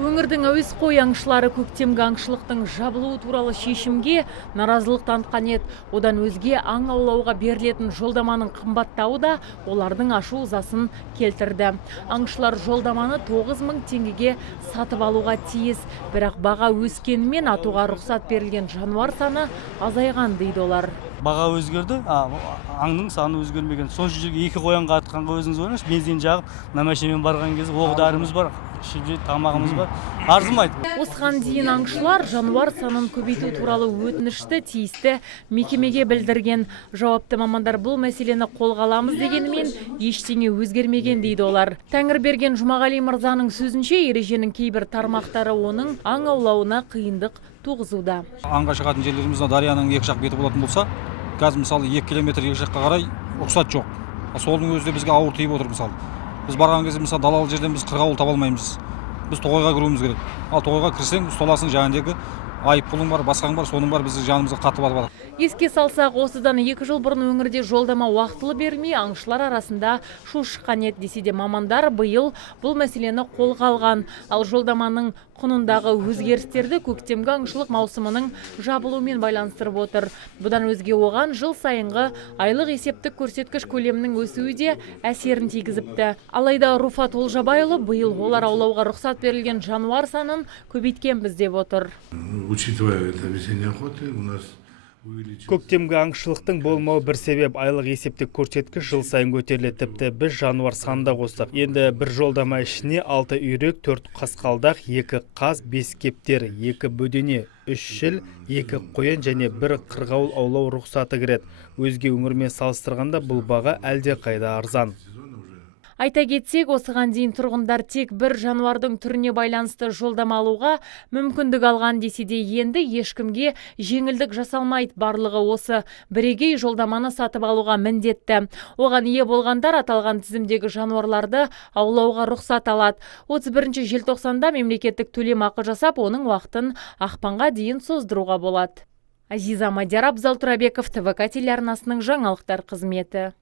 Өңірдің әуесқой аңшылары көктемгі аңшылықтың жабылуы туралы шешімге наразылық танытқан еді. Одан өзге аң аулауға берілетін жолдаманың қымбаттауы да олардың ашу ызасын келтірді. Аңшылар жолдаманы 9.000 теңгеге сатып алуға тиіс. Бірақ баға өскенімен атуға рұқсат берілген жануар саны азайған дейді олар. Баға өзгерді, аңның саны өзгермеген. Сол жерге 2 қоянға атқанға өзіңіз ойлаңыз, бензин жағып, мәмәшемен барған кезде оқ-дәріміз бар, тамағымыз бар. Арзымайды. Осыған дейін аңшылар жануар санын көбейту туралы өтінішті тиісті мекемеге білдірген. Жауапты мамандар бұл мәселені қолға аламыз дегенімен ештеңе өзгермеген дейді олар. Тәңірберген Жұмағали мырзаның сөзінше ереженің кейбір тармақтары оның аң аулауына қиындық туғызуда. Аңға шығатын жерлерімізде дарияның екі жақ беті болатын болса, қазір мысалы 2 километр екі жаққа қарай рұқсат жоқ. Солдың өзі де бізге ауыр тиіп отыр мысалы. Біз барған кезде мысалы далалы жерден біз қырғауыл таба алмаймыз. Біз тоғайға кіруіміз керек. Ал тоғайға кірсең, ұсталасың жаңағыдегі айыппұлың бар, басқаң бар, соның бар, бізді жанымызға қатып алып алады. Еске салсақ, осыдан 2 жыл бұрын өңірде жолдама уақытылы бермей, аңшылар арасында шу шыққан еді. Десе де мамандар биыл бұл мәселені қолға алған. Ал жолдаманың құнындағы өзгерістерді көктемгі аңшылық маусымының жабылуымен байланыстырып отыр. Бұдан өзге оған жыл сайынғы айлық есептік көрсеткіш көлемінің өсуі де әсерін тигізіпті. Алайда Руфат Олжабайұлы биыл олар аулауға рұқсат берілген жануар санын көбейткенбіз деп отыр. Учитывая это весенней охоты, у нас көктемгі аңшылықтың болмауы бір себеп. Айлық есептік көрсеткіш жыл сайын көтеріледі. Тіпті біз жануар санында қостық. Енді бір жолдама ішіне 6 үйрек, 4 қасқалдақ, 2 қаз, 5 кептер, 2 бөдене, 3 шіл, 2 қоян және 1 қырғауыл аулау рұқсаты кіреді. Өзге өңірмен салыстырғанда бұл баға әлде қайда арзан. Айта кетсек, осыған дейін тұрғындар тек бір жануардың түріне байланысты жолдама алуға мүмкіндік алған десе де енді ешкімге жеңілдік жасалмайды. Барлығы осы бірегей жолдаманы сатып алуға міндетті. Оған ие болғандар аталған тізімдегі жануарларды аулауға рұқсат алады. 31 желтоқсанда мемлекеттік төлемақы жасап, оның уақытын ақпанға дейін создыруға болады. Азиза Мадияр, Абзал Турабеков, ТВК телеарнасының жаңалықтар қызметі.